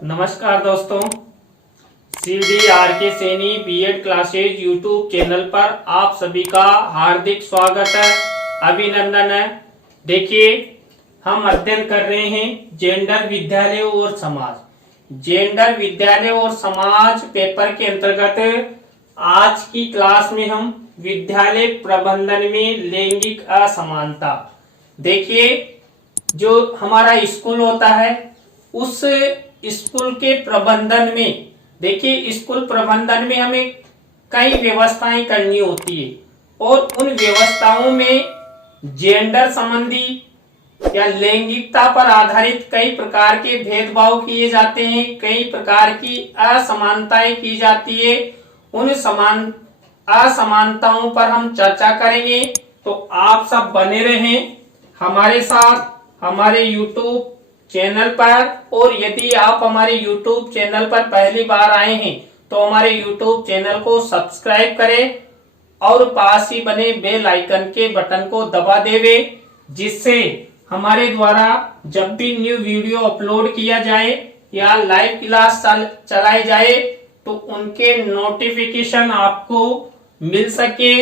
नमस्कार दोस्तों, CDRK Saini BEd classes YouTube channel पर आप सभी का हार्दिक स्वागत है, अभिनंदन है। देखिए, हम अध्ययन कर रहे हैं जेंडर विद्यालय और समाज। जेंडर विद्यालय और समाज पेपर के अंतर्गत आज की क्लास में हम विद्यालय प्रबंधन में लैंगिक असमानता। देखिए, जो हमारा स्कूल होता है उस स्कूल के प्रबंधन में, देखिए स्कूल प्रबंधन में हमें कई व्यवस्थाएं करनी होती है और उन व्यवस्थाओं में जेंडर संबंधी या लैंगिकता पर आधारित कई प्रकार के भेदभाव किए जाते हैं, कई प्रकार की असमानताएं की जाती है। उन असमानताओं पर हम चर्चा करेंगे, तो आप सब बने रहें हमारे साथ हमारे YouTube चैनल पर। और यदि आप हमारे YouTube चैनल पर पहली बार आए हैं तो हमारे YouTube चैनल को सब्सक्राइब करें और पास ही बने बेल आइकन के बटन को दबा देवे, जिससे हमारे द्वारा जब भी न्यू वीडियो अपलोड किया जाए या लाइव क्लास चलाई जाए तो उनके नोटिफिकेशन आपको मिल सके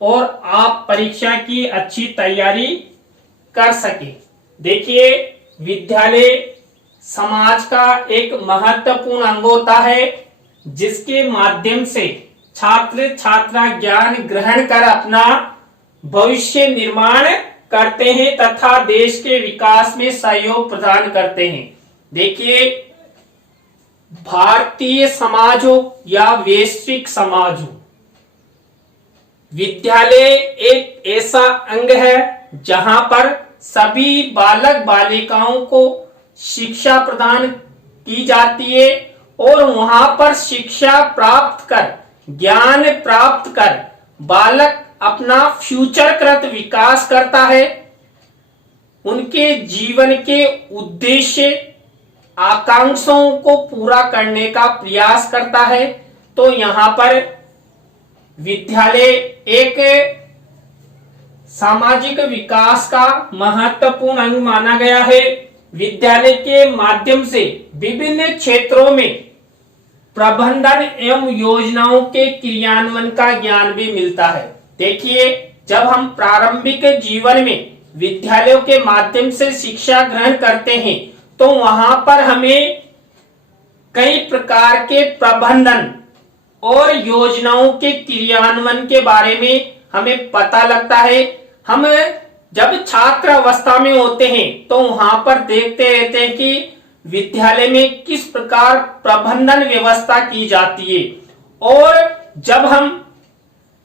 और आप परीक्षा की अच्छी तैयारी कर सके। देखिए, विद्यालय समाज का एक महत्वपूर्ण अंग होता है, जिसके माध्यम से छात्र छात्रा ज्ञान ग्रहण कर अपना भविष्य निर्माण करते हैं तथा देश के विकास में सहयोग प्रदान करते हैं। देखिए, भारतीय समाज हो या वैश्विक समाज हो, विद्यालय एक ऐसा अंग है जहां पर सभी बालक बालिकाओं को शिक्षा प्रदान की जाती है और वहां पर शिक्षा प्राप्त कर, ज्ञान प्राप्त कर बालक अपना फ्यूचरकृत विकास करता है, उनके जीवन के उद्देश्य आकांक्षाओं को पूरा करने का प्रयास करता है। तो यहाँ पर विद्यालय एक सामाजिक विकास का महत्वपूर्ण अंग माना गया है। विद्यालय के माध्यम से विभिन्न क्षेत्रों में प्रबंधन एवं योजनाओं के क्रियान्वयन का ज्ञान भी मिलता है। देखिए, जब हम प्रारंभिक जीवन में विद्यालयों के माध्यम से शिक्षा ग्रहण करते हैं तो वहां पर हमें कई प्रकार के प्रबंधन और योजनाओं के क्रियान्वयन के बारे में हमें पता लगता है। हम जब छात्र अवस्था में होते हैं तो वहां पर देखते रहते हैं कि विद्यालय में किस प्रकार प्रबंधन व्यवस्था की जाती है, और जब हम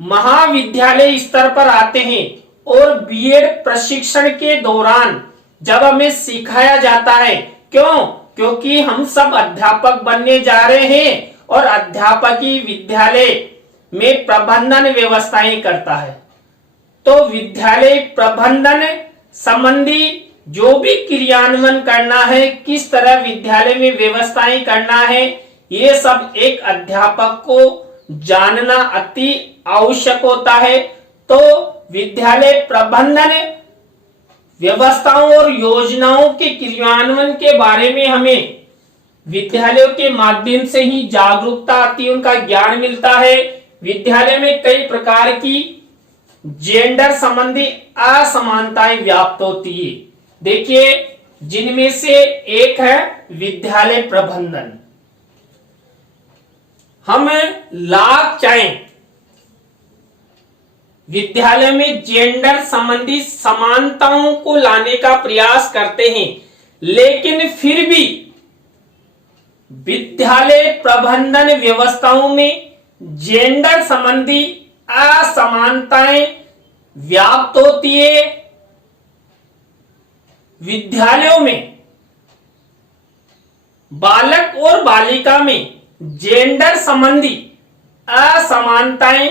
महाविद्यालय स्तर पर आते हैं और बीएड प्रशिक्षण के दौरान जब हमें सिखाया जाता है, क्योंकि हम सब अध्यापक बनने जा रहे हैं और अध्यापक ही विद्यालय में प्रबंधन व्यवस्थाएं करता है। तो विद्यालय प्रबंधन संबंधी जो भी क्रियान्वयन करना है, किस तरह विद्यालय में व्यवस्थाएं करना है, ये सब एक अध्यापक को जानना अति आवश्यक होता है। तो विद्यालय प्रबंधन व्यवस्थाओं और योजनाओं के क्रियान्वयन के बारे में हमें विद्यालयों के माध्यम से ही जागरूकता आती है, उनका ज्ञान मिलता है। विद्यालय में कई प्रकार की जेंडर संबंधी असमानताएं व्याप्त होती है। देखिए, जिनमें से एक है विद्यालय प्रबंधन। हम लाभ चाहें विद्यालय में जेंडर संबंधी समानताओं को लाने का प्रयास करते हैं, लेकिन फिर भी विद्यालय प्रबंधन व्यवस्थाओं में जेंडर संबंधी असमानताएं व्याप्त होती है। विद्यालयों में बालक और बालिका में जेंडर संबंधी असमानताएं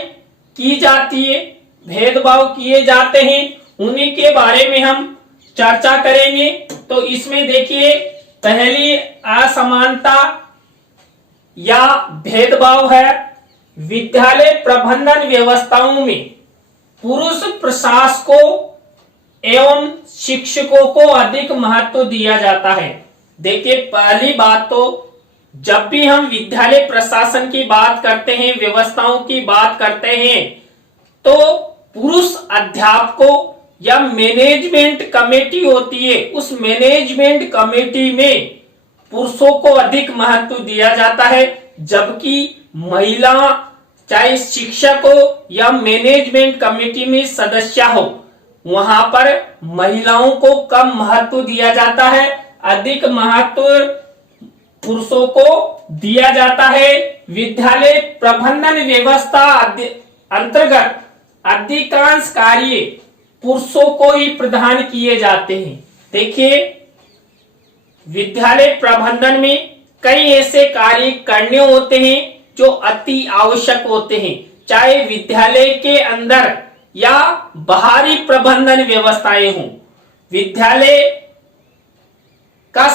की जाती है, भेदभाव किए जाते हैं, उन्हीं के बारे में हम चर्चा करेंगे। तो इसमें देखिए, पहली असमानता या भेदभाव है विद्यालय प्रबंधन व्यवस्थाओं में पुरुष प्रशासकों एवं शिक्षकों को अधिक महत्व दिया जाता है। देखिए, पहली बात तो जब भी हम विद्यालय प्रशासन की बात करते हैं, व्यवस्थाओं की बात करते हैं, तो पुरुष अध्यापकों या मैनेजमेंट कमेटी होती है, उस मैनेजमेंट कमेटी में पुरुषों को अधिक महत्व दिया जाता है, जबकि महिला चाहे शिक्षक हो या मैनेजमेंट कमेटी में सदस्य हो, वहां पर महिलाओं को कम महत्व दिया जाता है, अधिक महत्व पुरुषों को दिया जाता है। विद्यालय प्रबंधन व्यवस्था अंतर्गत अधिकांश कार्य पुरुषों को ही प्रदान किए जाते हैं। देखिए, विद्यालय प्रबंधन में कई ऐसे कार्य करने होते हैं जो अति आवश्यक होते हैं, चाहे विद्यालय के अंदर या बाहरी प्रबंधन व्यवस्थाएं हों। विद्यालय का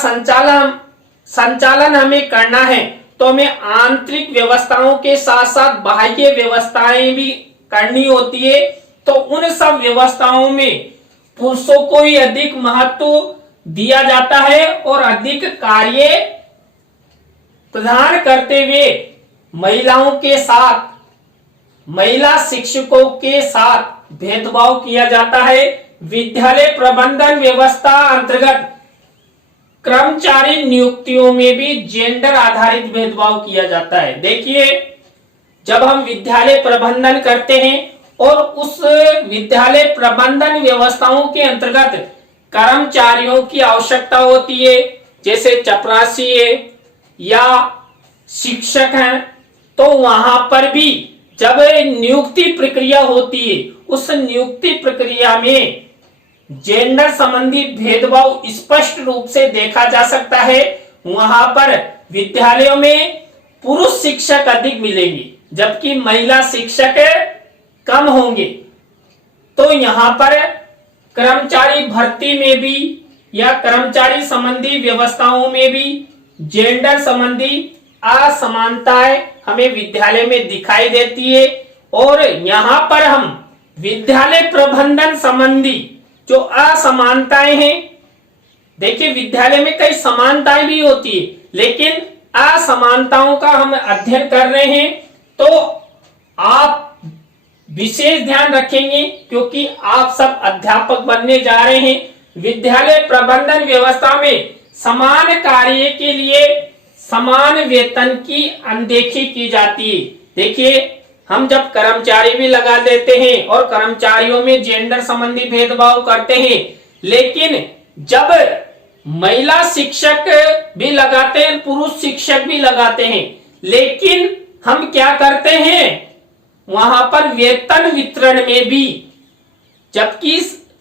संचालन हमें करना है तो हमें आंतरिक व्यवस्थाओं के साथ साथ बाह्य व्यवस्थाएं भी करनी होती है। तो उन सब व्यवस्थाओं में पुरुषों को ही अधिक महत्व दिया जाता है और अधिक कार्य प्रदान करते हुए महिलाओं के साथ, महिला शिक्षकों के साथ भेदभाव किया जाता है। विद्यालय प्रबंधन व्यवस्था अंतर्गत कर्मचारी नियुक्तियों में भी जेंडर आधारित भेदभाव किया जाता है। देखिए, जब हम विद्यालय प्रबंधन करते हैं और उस विद्यालय प्रबंधन व्यवस्थाओं के अंतर्गत कर्मचारियों की आवश्यकता होती है, जैसे चपरासी है या शिक्षक हैं, तो वहां पर भी जब नियुक्ति प्रक्रिया होती है, उस नियुक्ति प्रक्रिया में जेंडर संबंधी भेदभाव स्पष्ट रूप से देखा जा सकता है। वहां पर विद्यालयों में पुरुष शिक्षक अधिक मिलेंगे जबकि महिला शिक्षक कम होंगे। तो यहाँ पर कर्मचारी भर्ती में भी या कर्मचारी संबंधी व्यवस्थाओं में भी जेंडर संबंधी असमानताएं हमें विद्यालय में दिखाई देती है। और यहाँ पर हम विद्यालय प्रबंधन संबंधी जो असमानताएं हैं, देखिए विद्यालय में कई समानताएं भी होती है, लेकिन असमानताओं का हम अध्ययन कर रहे हैं। तो आप विशेष ध्यान रखेंगे क्योंकि आप सब अध्यापक बनने जा रहे हैं। विद्यालय प्रबंधन व्यवस्था में समान कार्य के लिए समान वेतन की अनदेखी की जाती है। देखिए, हम जब कर्मचारी भी लगा देते हैं और कर्मचारियों में जेंडर संबंधी भेदभाव करते हैं, लेकिन जब महिला शिक्षक भी लगाते हैं, पुरुष शिक्षक भी लगाते हैं, लेकिन हम क्या करते हैं, वहां पर वेतन वितरण में भी जबकि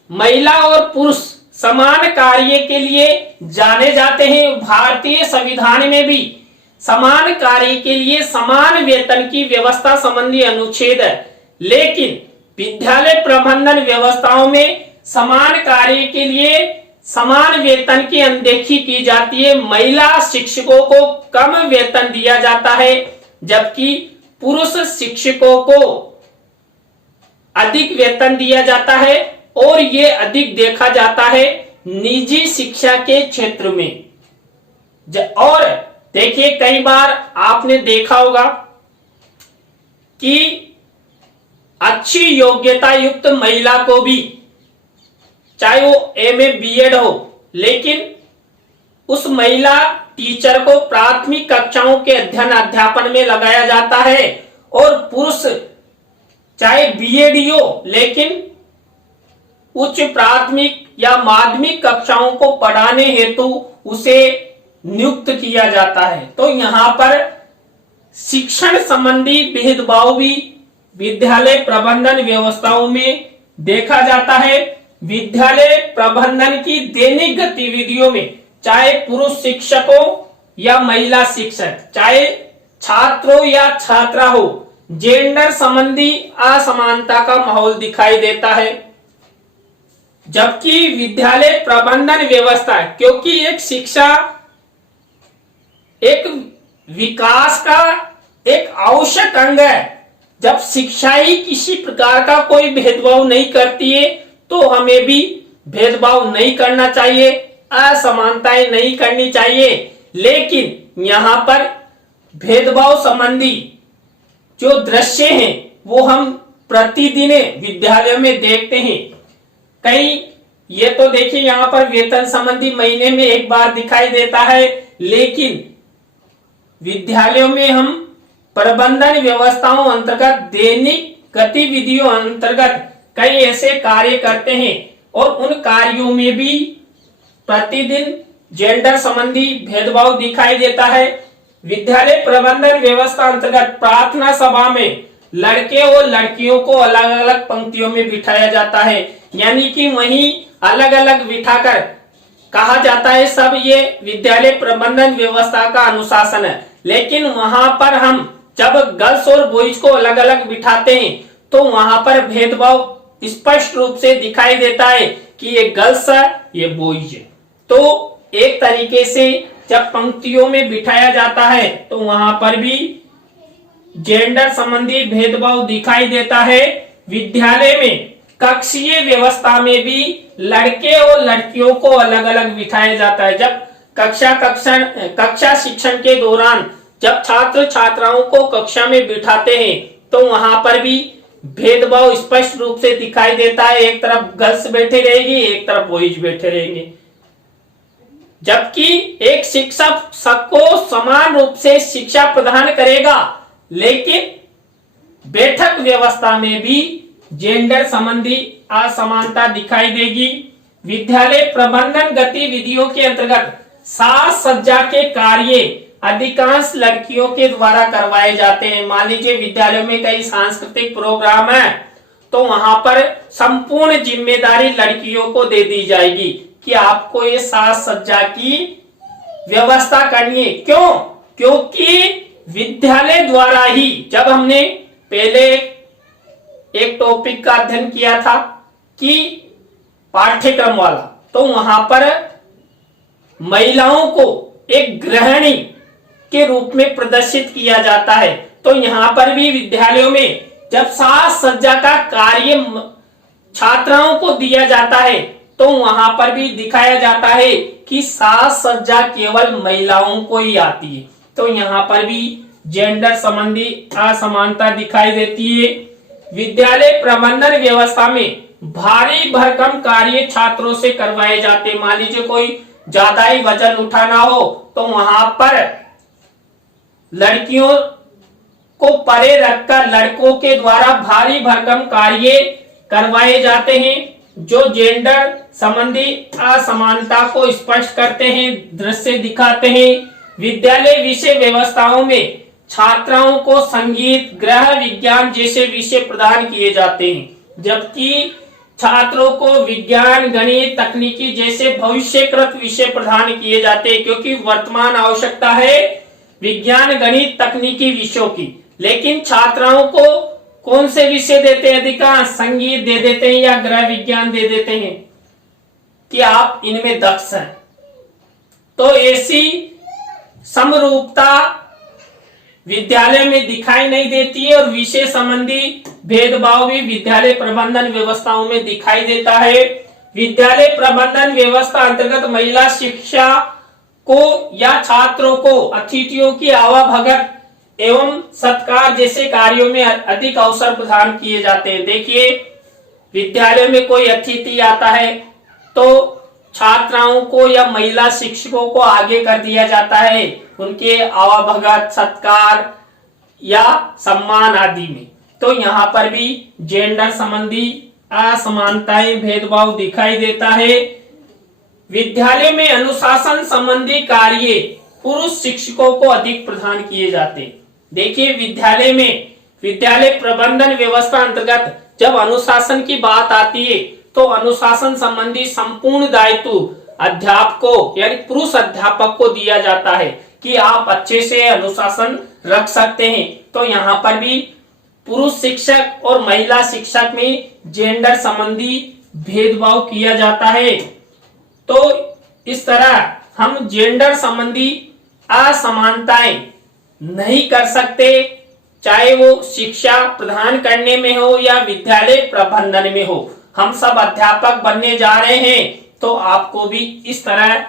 महिला और पुरुष समान कार्य के लिए जाने जाते हैं, भारतीय संविधान में भी समान कार्य के लिए समान वेतन की व्यवस्था संबंधी अनुच्छेद है, लेकिन विद्यालय प्रबंधन व्यवस्थाओं में समान कार्य के लिए समान वेतन की अनदेखी की जाती है। महिला शिक्षकों को कम वेतन दिया जाता है जबकि पुरुष शिक्षकों को अधिक वेतन दिया जाता है, और ये अधिक देखा जाता है निजी शिक्षा के क्षेत्र में। और देखिए, कई बार आपने देखा होगा कि अच्छी योग्यता युक्त महिला को भी, चाहे वो एमए बीएड हो, लेकिन उस महिला टीचर को प्राथमिक कक्षाओं के अध्ययन अध्यापन में लगाया जाता है, और पुरुष चाहे बीएड हो लेकिन उच्च प्राथमिक या माध्यमिक कक्षाओं को पढ़ाने हेतु उसे नियुक्त किया जाता है। तो यहाँ पर शिक्षण संबंधी भेदभाव भी विद्यालय प्रबंधन व्यवस्थाओं में देखा जाता है। विद्यालय प्रबंधन की दैनिक गतिविधियों में चाहे पुरुष शिक्षक हो या महिला शिक्षक, चाहे छात्र हो या छात्रा हो, जेंडर संबंधी असमानता का माहौल दिखाई देता है। जबकि विद्यालय प्रबंधन व्यवस्था, क्योंकि एक शिक्षा एक विकास का एक आवश्यक अंग है, जब शिक्षा ही किसी प्रकार का कोई भेदभाव नहीं करती है तो हमें भी भेदभाव नहीं करना चाहिए। असमानताएं नहीं करनी चाहिए, लेकिन यहाँ पर भेदभाव संबंधी जो दृश्य हैं वो हम प्रतिदिन विद्यालयों में देखते हैं। कई ये तो देखिए यहाँ पर वेतन संबंधी महीने में एक बार दिखाई देता है, लेकिन विद्यालयों में हम प्रबंधन व्यवस्थाओं अंतर्गत दैनिक गतिविधियों अंतर्गत कई ऐसे कार्य करते हैं और उन कार्यों में भी प्रतिदिन जेंडर संबंधी भेदभाव दिखाई देता है। विद्यालय प्रबंधन व्यवस्था अंतर्गत प्रार्थना सभा में लड़के और लड़कियों को अलग अलग पंक्तियों में बिठाया जाता है, यानी कि वहीं अलग अलग बिठाकर कहा जाता है सब ये विद्यालय प्रबंधन व्यवस्था का अनुशासन है। लेकिन वहां पर हम जब गर्ल्स और बॉयज को अलग अलग बिठाते हैं तो वहां पर भेदभाव स्पष्ट रूप से दिखाई देता है कि ये गर्ल्स है ये बॉयज है। तो एक तरीके से जब पंक्तियों में बिठाया जाता है तो वहां पर भी जेंडर संबंधी भेदभाव दिखाई देता है। विद्यालय में कक्षीय व्यवस्था में भी लड़के और लड़कियों को अलग अलग बिठाया जाता है। जब कक्षा शिक्षण के दौरान जब छात्र छात्राओं को कक्षा में बिठाते हैं तो वहां पर भी भेदभाव स्पष्ट रूप से दिखाई देता है। एक तरफ गर्ल्स बैठे रहेगी, एक तरफ बॉयज बैठे रहेंगे, जबकि एक शिक्षक सबको समान रूप से शिक्षा प्रदान करेगा, लेकिन बैठक व्यवस्था में भी जेंडर संबंधी असमानता दिखाई देगी। विद्यालय प्रबंधन गतिविधियों के अंतर्गत साज सज्जा के कार्य अधिकांश लड़कियों के द्वारा करवाए जाते हैं। मान लीजिए विद्यालयों में कई सांस्कृतिक प्रोग्राम है तो वहां पर संपूर्ण जिम्मेदारी लड़कियों को दे दी जाएगी कि आपको ये साज सज्जा की व्यवस्था करनी है। क्यों? क्योंकि विद्यालय द्वारा ही, जब हमने पहले एक टॉपिक का अध्ययन किया था कि पाठ्यक्रम वाला, तो वहां पर महिलाओं को एक गृहिणी के रूप में प्रदर्शित किया जाता है। तो यहाँ पर भी विद्यालयों में जब साज सज्जा का कार्य छात्राओं को दिया जाता है तो वहां पर भी दिखाया जाता है कि साज सज्जा केवल महिलाओं को ही आती है। तो यहाँ पर भी जेंडर संबंधी असमानता दिखाई देती है। विद्यालय प्रबंधन व्यवस्था में भारी भरकम कार्य छात्रों से करवाए जाते। मान लीजिए कोई ज्यादा ही वजन उठाना हो तो वहां पर लड़कियों को परे रखकर लड़कों के द्वारा भारी भरकम कार्य करवाए जाते हैं, जो जेंडर संबंधी असमानता को स्पष्ट करते हैं, दृश्य दिखाते हैं। विद्यालय विषय व्यवस्थाओं में छात्राओं को संगीत, गृह विज्ञान जैसे विषय प्रदान किए जाते हैं, जबकि छात्रों को विज्ञान, गणित, तकनीकी जैसे भविष्यकृत विषय प्रदान किए जाते हैं, क्योंकि वर्तमान आवश्यकता है विज्ञान, गणित, तकनीकी विषयों की। लेकिन छात्राओं को कौन से विषय देते हैं? अधिकांश संगीत दे देते हैं या गृह विज्ञान दे देते हैं कि आप इनमें दक्ष हैं। तो ऐसी समरूपता विद्यालय में दिखाई नहीं देती है और विषय संबंधी भेदभाव भी विद्यालय प्रबंधन व्यवस्थाओं में दिखाई देता है। विद्यालय प्रबंधन व्यवस्था अंतर्गत महिला शिक्षा को या छात्रों को अतिथियों की आवाभगत एवं सत्कार जैसे कार्यों में अधिक अवसर प्रदान किए जाते हैं। देखिए विद्यालय में कोई अतिथि आता है तो छात्राओं को या महिला शिक्षकों को आगे कर दिया जाता है उनके आवाभगत, सत्कार या सम्मान आदि में। तो यहाँ पर भी जेंडर संबंधी असमानताएं, भेदभाव दिखाई देता है। विद्यालय में अनुशासन संबंधी कार्य पुरुष शिक्षकों को अधिक प्रदान किए जाते हैं। देखिए विद्यालय में विद्यालय प्रबंधन व्यवस्था अंतर्गत जब अनुशासन की बात आती है तो अनुशासन संबंधी संपूर्ण दायित्व अध्यापकों यानी पुरुष अध्यापक को दिया जाता है कि आप अच्छे से अनुशासन रख सकते हैं। तो यहाँ पर भी पुरुष शिक्षक और महिला शिक्षक में जेंडर संबंधी भेदभाव किया जाता है। तो इस तरह हम जेंडर संबंधी असमानताएं नहीं कर सकते, चाहे वो शिक्षा प्रदान करने में हो या विद्यालय प्रबंधन में हो। हम सब अध्यापक बनने जा रहे हैं तो आपको भी इस तरह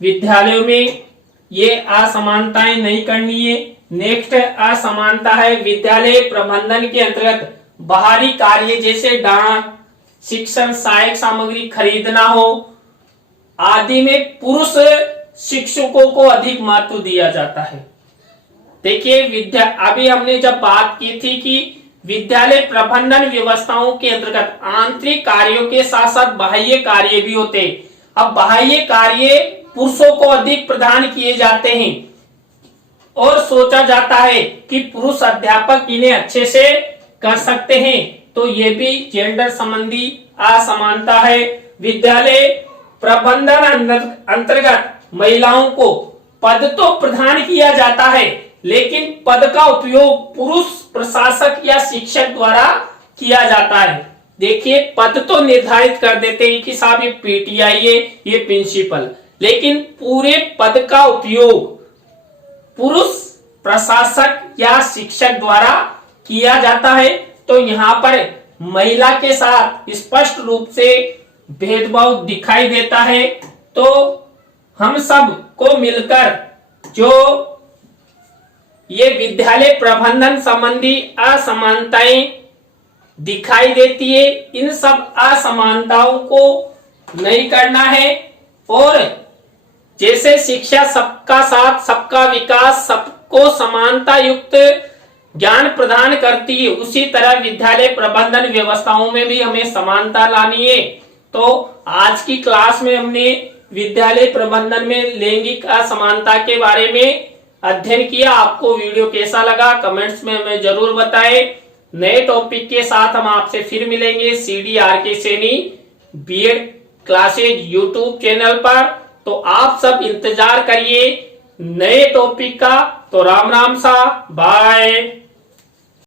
विद्यालयों में ये असमानताएं नहीं करनी है। नेक्स्ट असमानता है विद्यालय प्रबंधन के अंतर्गत बाहरी कार्य जैसे डाक, शिक्षण, सहायक सामग्री खरीदना हो आदि में पुरुष शिक्षकों को अधिक महत्व दिया जाता है। देखिए अभी हमने जब बात की थी कि विद्यालय प्रबंधन व्यवस्थाओं के अंतर्गत आंतरिक कार्यों के साथ साथ बाह्य कार्य भी होते हैं। अब बाह्य कार्य पुरुषों को अधिक प्रदान किए जाते हैं और सोचा जाता है कि पुरुष अध्यापक इन्हें अच्छे से कर सकते हैं, तो ये भी जेंडर संबंधी असमानता है। विद्यालय प्रबंधन अंतर्गत महिलाओं को पद तो प्रदान किया जाता है, लेकिन पद का उपयोग पुरुष प्रशासक या शिक्षक द्वारा किया जाता है। देखिए पद तो निर्धारित कर देते हैं कि साहब ये पीटीआई है, ये प्रिंसिपल, लेकिन पूरे पद का उपयोग पुरुष प्रशासक या शिक्षक द्वारा किया जाता है। तो यहाँ पर महिला के साथ स्पष्ट रूप से भेदभाव दिखाई देता है। तो हम सब को मिलकर जो ये विद्यालय प्रबंधन संबंधी असमानताएं दिखाई देती है, इन सब असमानताओं को नहीं करना है। और जैसे शिक्षा सबका साथ सबका विकास सबको समानता युक्त ज्ञान प्रदान करती है, उसी तरह विद्यालय प्रबंधन व्यवस्थाओं में भी हमें समानता लानी है। तो आज की क्लास में हमने विद्यालय प्रबंधन में लैंगिक असमानता के बारे में अध्ययन किया। आपको वीडियो कैसा लगा कमेंट्स में हमें जरूर बताएं। नए टॉपिक के साथ हम आपसे फिर मिलेंगे CDRK Saini BEd classes YouTube channel पर। तो आप सब इंतजार करिए नए टॉपिक का। तो राम राम सा, बाय।